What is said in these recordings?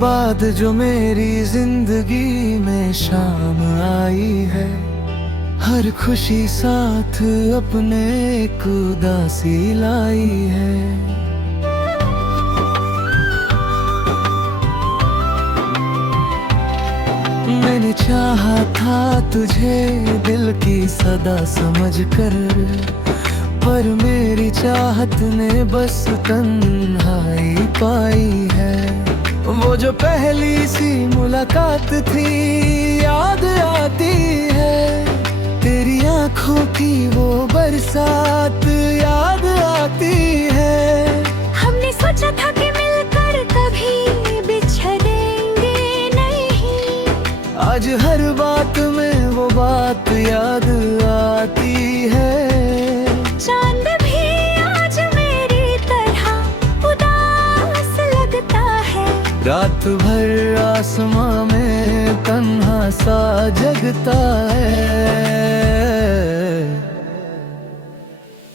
बाद जो मेरी जिंदगी में शाम आई है, हर खुशी साथ अपने एक उदासी लाई है। मैंने चाहा था तुझे दिल की सदा समझ कर, पर मेरी चाहत ने बस तन्हाई पाई है। वो जो पहली सी मुलाकात थी याद आती है, तेरी आंखों की वो बरसात याद आती है। हमने सोचा था कि मिलकर कभी बिछड़ेंगे नहीं, आज हर बात में वो बात याद आती है। चांद भी आज मेरी तरह उदास लगता है, रात भर आसमां में तन्हा सा जगता है।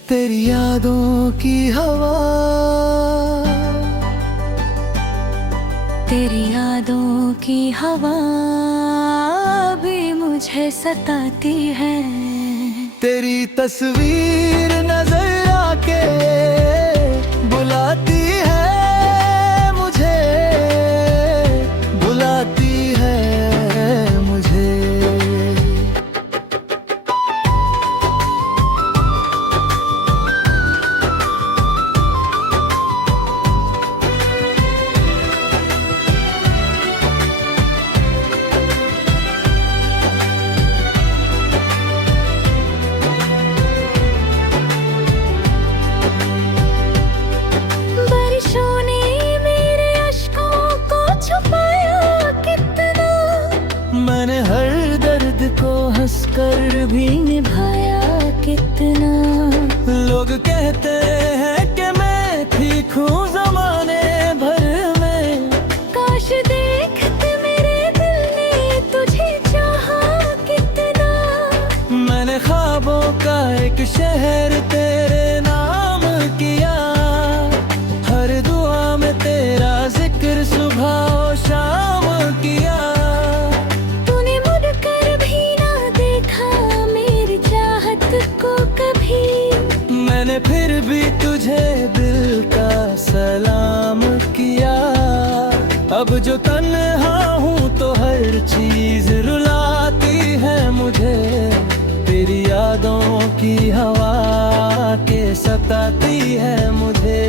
तेरी यादों की हवा, तेरी यादों की हवा भी मुझे सताती है। तेरी तस्वीर नजर आके बुलाती है मुझे, बुलाती है मुझे। मैंने हर दर्द को हंसकर भी निभाया कितना। लोग कहते हैं कि मैं ठीक हूँ ज़माने भर में, काश देखते मेरे दिल ने तुझे चाहा कितना। मैंने ख्वाबों का एक शहर तेरे नाम किया, हर दुआ में तेरा जिक्र सुबह और शाम किया। मैंने फिर भी तुझे दिल का सलाम किया। अब जो तन्हा हूँ तो हर चीज रुलाती है मुझे, तेरी यादों की हवा के सताती है मुझे।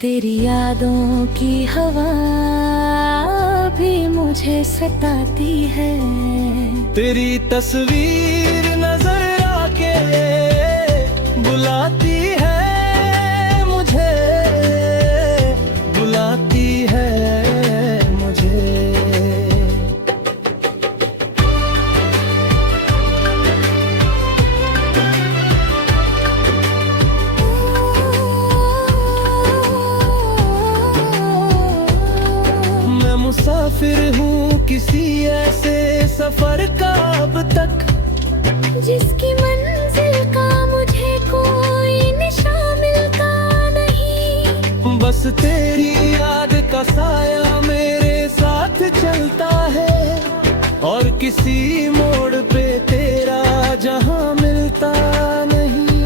तेरी यादों की हवा भी मुझे सताती है। तेरी तस्वीर नजर आके बुलाती है मुझे, बुलाती है मुझे। मैं मुसाफिर हूँ किसी ऐसे सफर का अब तक, जिसकी मंजिल का मुझे कोई निशान मिलता नहीं। बस तेरी याद का साया मेरे साथ चलता है, और किसी मोड़ पे तेरा जहां मिलता नहीं।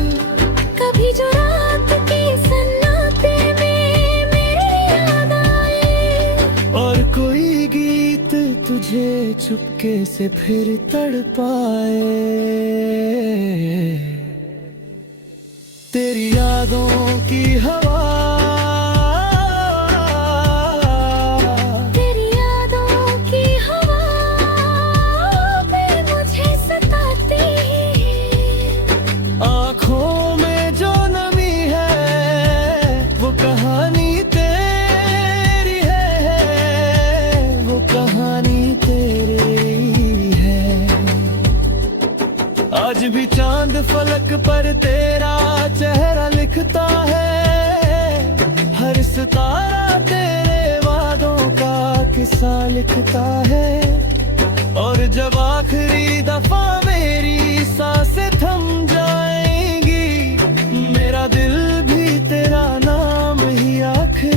कभी जो रात के सन्नाटे में मेरी याद आए, और कोई गीत तुझे चुपके से फिर तड़पाए। तेरी यादों की हवा, तेरी यादों की हवा भी मुझे सताती है। आँखों में जो नमी है वो कहानी तेरी है, वो कहानी तेरी है। आज भी चांद फलक पर तेरा चेहरा लिखता है, हर सितारा तेरे वादों का किस्सा लिखता है। और जब आखिरी दफा मेरी सांसें थम जाएंगी, मेरा दिल भी तेरा नाम ही आखिरी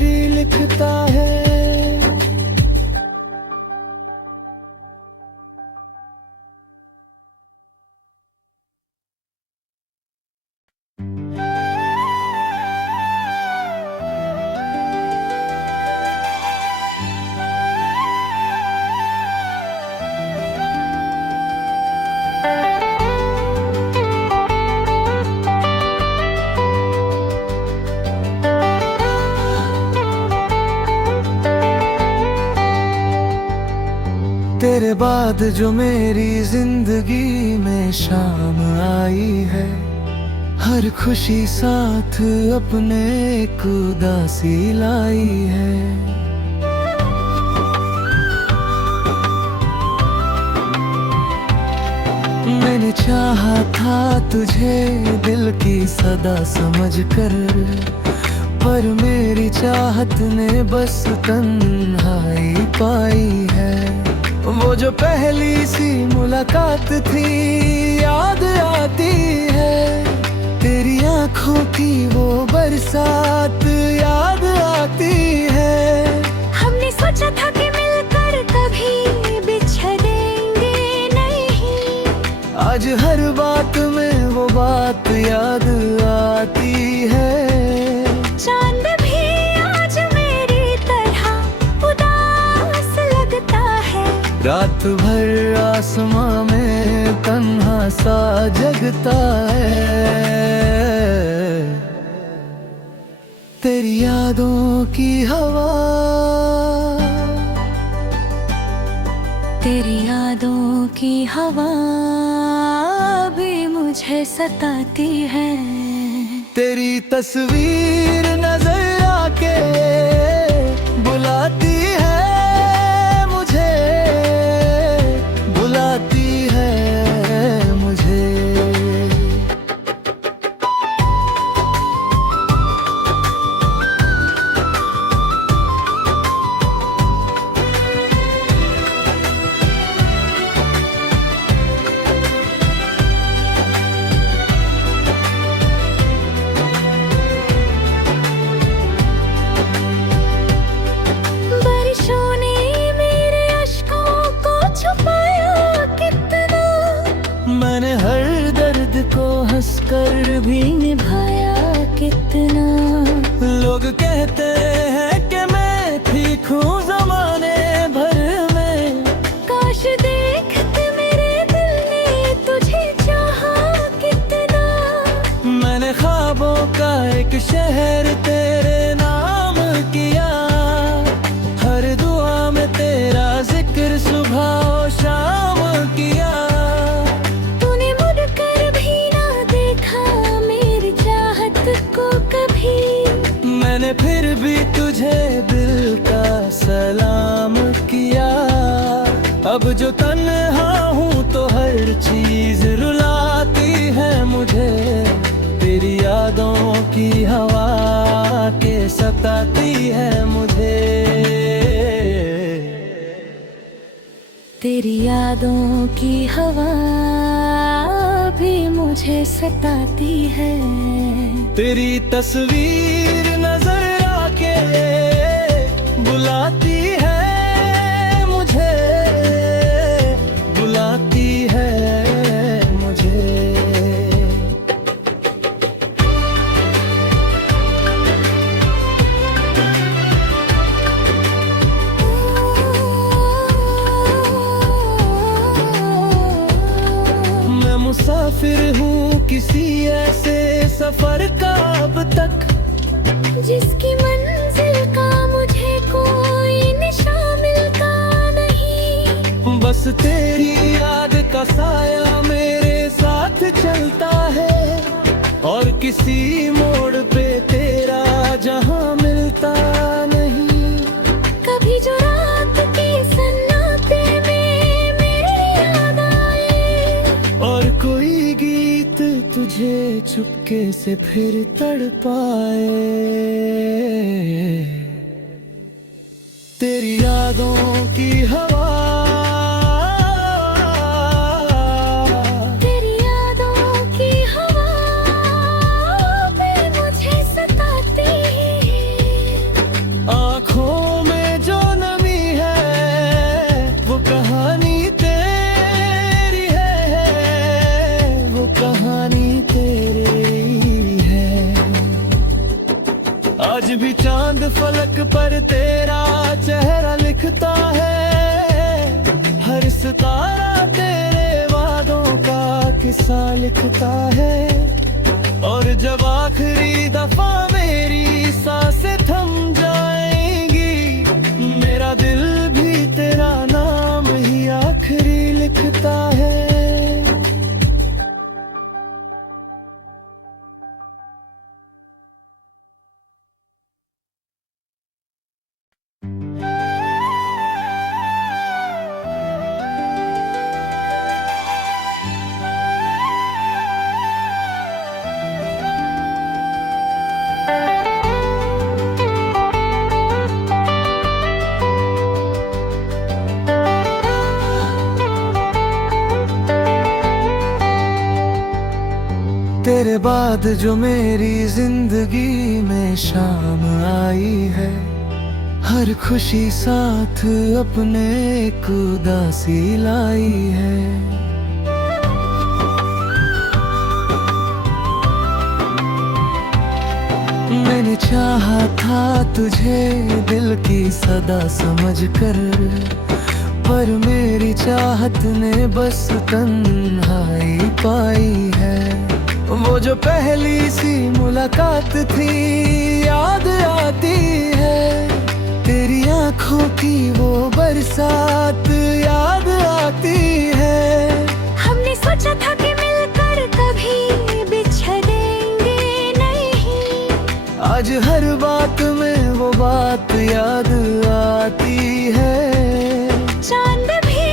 बाद जो मेरी जिंदगी में शाम आई है, हर खुशी साथ अपने एक उदासी लाई है। मैंने चाहा था तुझे दिल की सदा समझकर, पर मेरी चाहत ने बस तन्हाई पाई है। वो जो पहली सी मुलाकात थी याद आती है, तेरी आंखों की वो बरसात याद आती है। हमने सोचा था कि मिलकर कभी बिछड़ेंगे नहीं, आज हर बात में वो बात याद आती है। चांद भी आज मेरी तरह उदास लगता है, रात भर आसमां में तन्हा सा जगता है। तेरी यादों की हवा, तेरी यादों की हवा भी मुझे सताती है। तेरी तस्वीर नजर आके बुलाती है मुझे, बुलाती है मुझे। बारिशों ने मेरे अश्कों को छुपाया कितना, मैंने हर दर्द को हंसकर भी निभाया कितना। लोग कहते हैं कि मैं ठीक हूँ जमाने भर में, काश देखते मेरे दिल ने तुझे चाहा कितना। मैंने ख्वाबों का एक शहर तेरे नाम किया, हर दुआ में तेरा जिक्र सुबह और शाम किया। तूने मुड़कर भी ना देखा मेरी चाहत को कभी, मैंने फिर भी तुझे दिल का सलाम किया। अब जो तन्हा हूँ तो हर चीज रुलाती है मुझे, तेरी यादों की हवा के सताती है मुझे। तेरी यादों की हवा भी मुझे सताती है। तेरी तस्वीर नजर आके बुलाती है मुझे, बुलाती है मुझे। मैं मुसाफिर हूँ किसी ऐसे सफर का अब तक, जिसकी मंजिल का मुझे कोई निशान मिलता नहीं। बस तेरी याद का साया मेरे साथ चलता है, और किसी मोड़ पे तेरा जहां मिलता नहीं। कभी जो रात के सन्नाटे में मेरी याद आए, और कोई गीत तुझे चुपके से फिर तड़पाए। तेरी यादों की हवा, तेरी यादों की हवा भी मुझे सताती है। आँखों में जो नमी है वो कहानी तेरी है, वो कहानी तेरी है। आज भी चांद फलक पर तेरा चेहरा लिखता है, हर सितारा तेरे वादों का किस्सा लिखता है। और जब आखिरी दफा मेरी सांसें थम जाएंगी, मेरा दिल भी तेरा नाम ही आखिरी लिखता है। तेरे बाद जो मेरी जिंदगी में शाम आई है, हर खुशी साथ अपने एक उदासी लाई है। मैंने चाहा था तुझे दिल की सदा समझ कर, पर मेरी चाहत ने बस तन्हाई पाई है। वो जो पहली सी मुलाकात थी याद आती है, तेरी आंखों की वो बरसात याद आती है। हमने सोचा था कि मिलकर कभी बिछड़ेंगे नहीं, आज हर बात में वो बात याद आती है। चांद भी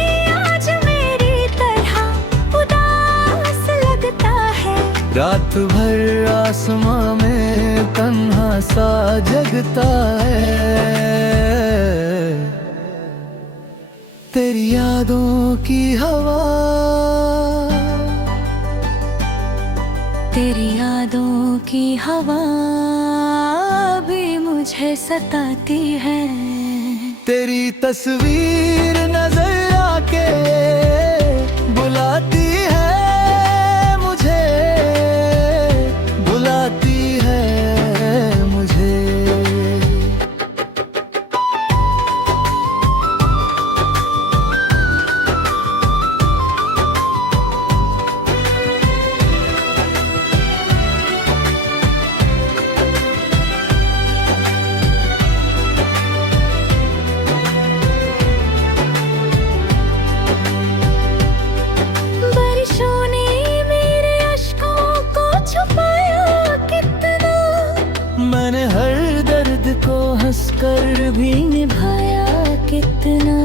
आज मेरी तरह उदास लगता है, रात भर आसमां में तन्हा सा जगता है। तेरी यादों की हवा, तेरी यादों की हवा भी मुझे सताती है। तेरी तस्वीर नजर आके बुलाती है मुझे, बुलाती है मुझे। बारिशों ने मेरे अश्कों को छुपाया कितना, मैंने हर दर्द को हंसकर भी निभाया कितना।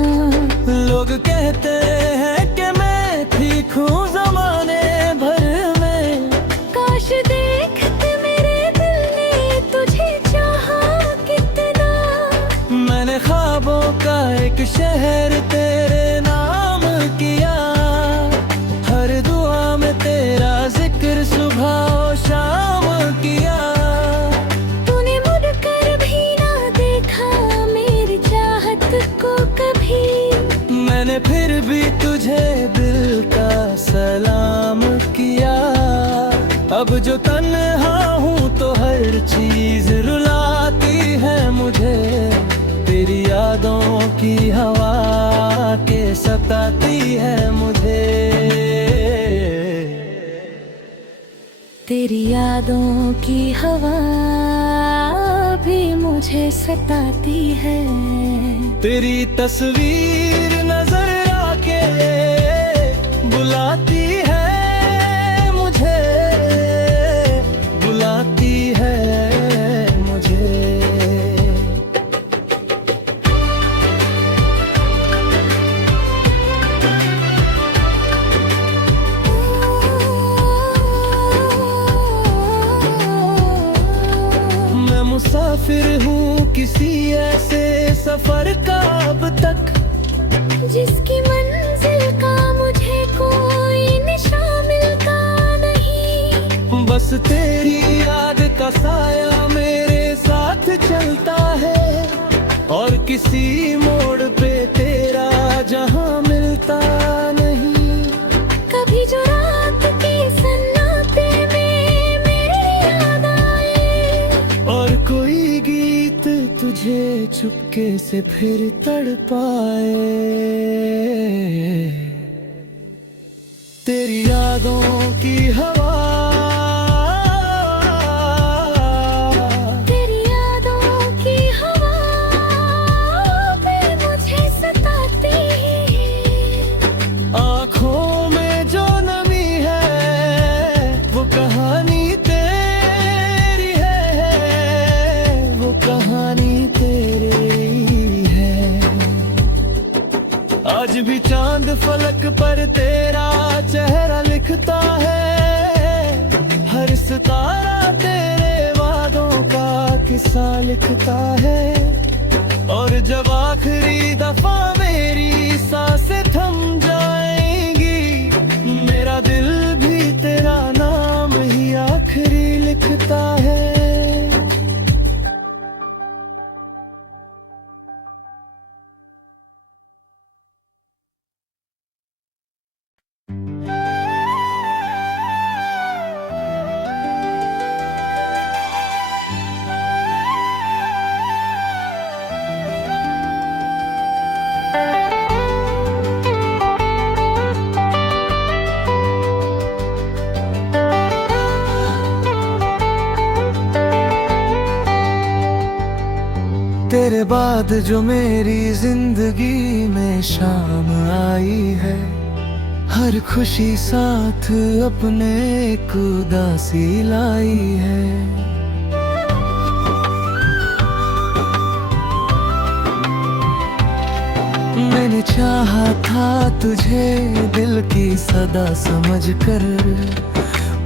लोग कहते हैं कि मैं ठीक हूँ जमाने भर में, काश देखते मेरे दिल ने तुझे चाहा कितना। मैंने ख्वाबों का एक शहर तेरे नाम किया, हर दुआ में तेरा जिक्र सुबह और शाम किया। तूने मुड़कर भी ना देखा मेरी चाहत को कभी, मैंने फिर भी तुझे दिल का सलाम किया। अब जो तन्हा हूँ तो हर चीज रुलाती है मुझे, तेरी यादों की हवा के सताती है मुझे। तेरी यादों की हवा भी मुझे सताती है। तेरी तस्वीर नजर आके बुलाती है मुझे, बुलाती है मुझे। मैं मुसाफिर हूँ किसी ऐसे सफर का अब तक, जिसकी मंजिल का मुझे कोई निशान मिलता नहीं। बस तेरी याद का साया मेरे साथ चलता है, और किसी मोड़ पे तेरा जहां मिलता नहीं। कभी जो रात के सन्नाटे में मेरी याद आए, और कोई गीत तुझे चुपके से फिर तड़पाए। तेरी यादों की हवा, तेरी यादों की हवा भी मुझे सताती है। आँखों फलक पर तेरा चेहरा लिखता है, हर सितारा तेरे वादों का किस्सा लिखता है। और जब आखिरी दफा मेरी सांसें थम जाएंगी, मेरा दिल भी तेरा नाम ही आखिरी लिखता है। तेरे बाद जो मेरी जिंदगी में शाम आई है, हर खुशी साथ अपने एक उदासी लाई है। मैंने चाहा था तुझे दिल की सदा समझकर,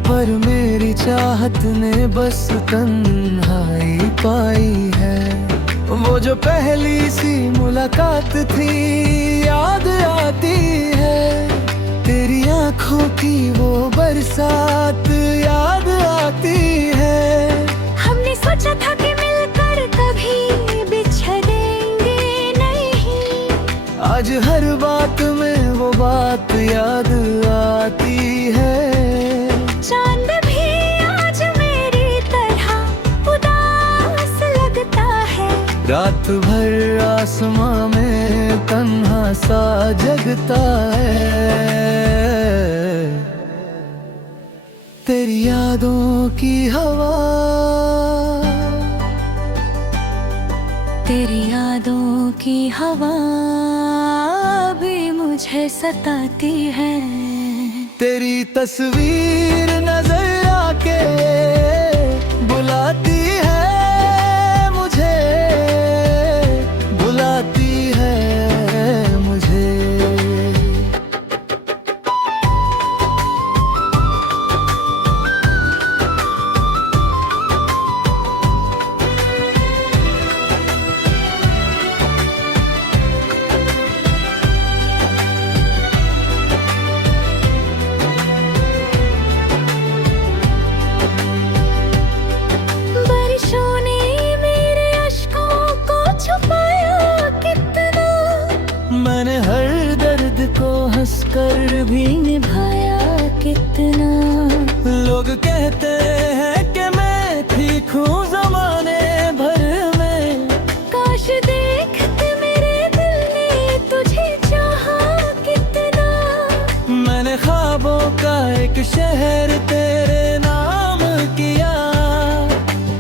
पर मेरी चाहत ने बस तन्हाई पाई है। वो जो पहली सी मुलाकात थी याद आती है, तेरी आंखों की वो बरसात याद आती है। हमने सोचा था कि मिलकर कभी बिछड़ेंगे नहीं, आज हर बात में वो बात याद आती है। चांद भी आज मेरी तरह उदास लगता है, रात भर आसमां में तन्हा सा जगता है। तेरी यादों की हवा, तेरी यादों की हवा भी मुझे सताती है। तेरी तस्वीर नजर आके बुलाती है मुझे, बुलाती है मुझे। बारिशों ने मेरे अश्कों को छुपाया कितना, मैंने हर दर्द को हंसकर भी निभाया कितना। लोग कहते हैं कि मैं ठीक हूँ जमाने भर में, काश देखते मेरे दिल ने तुझे चाहा कितना। मैंने ख्वाबों का एक शहर तेरे नाम किया,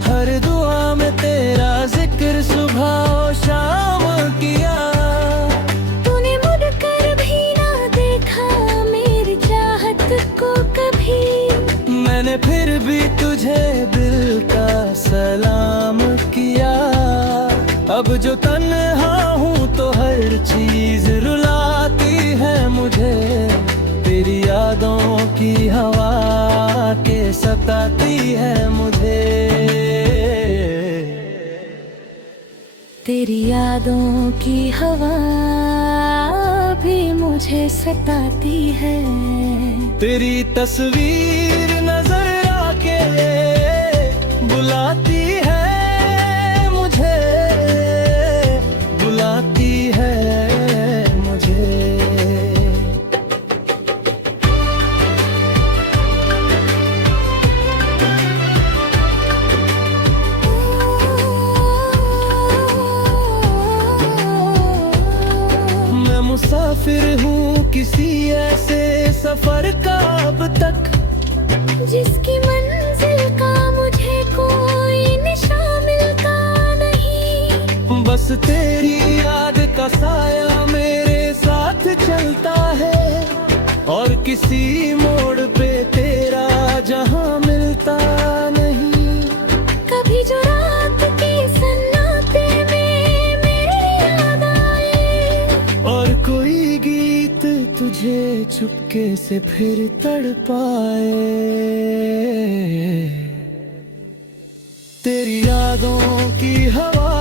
हर दुआ में तेरा जिक्र सुबह और शाम किया। तूने मुड़कर भी ना देखा मेरी चाहत को कभी, मैंने फिर भी तुझे दिल का सलाम किया। अब जो तन्हा हूँ तो हर चीज रुलाती है मुझे, तेरी यादों की हवा के सताती है मुझे। तेरी यादों की हवा भी मुझे सताती है। तेरी तस्वीर नजर आके बुलाती है मुझे, बुलाती है मुझे। मैं मुसाफिर हूँ किसी ऐसे सफर का अब तक, जिसकी मंजिल का मुझे कोई निशान मिलता नहीं। बस तेरी याद का साया मेरे साथ चलता है, और किसी मोड़ पे तेरा जहां मिलता नहीं। कभी जो रात के सन्नाटे में मेरी याद आए, और कोई गीत तुझे चुपके से फिर तड़पाए। तेरी यादों की हवा,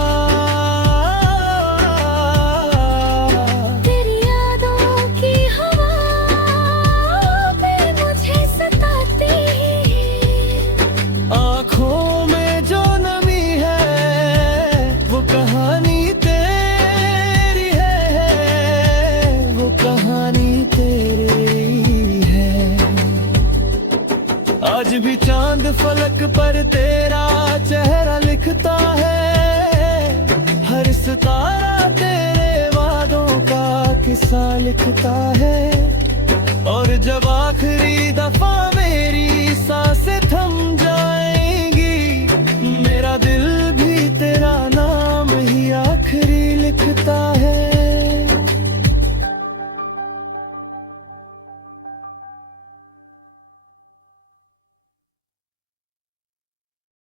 तेरी यादों की हवा पे मुझे सताती है। आँखों में जो नमी है वो कहानी तेरी है, वो कहानी तेरी है। आज भी चांद फलक पर तेरा चेहरा लिखता है, हर सितारा तेरे वादों का किस्सा लिखता है। और जब आखिरी दफा मेरी सांसें थम जाएंगी, मेरा दिल भी तेरा नाम ही आखिरी लिखता है।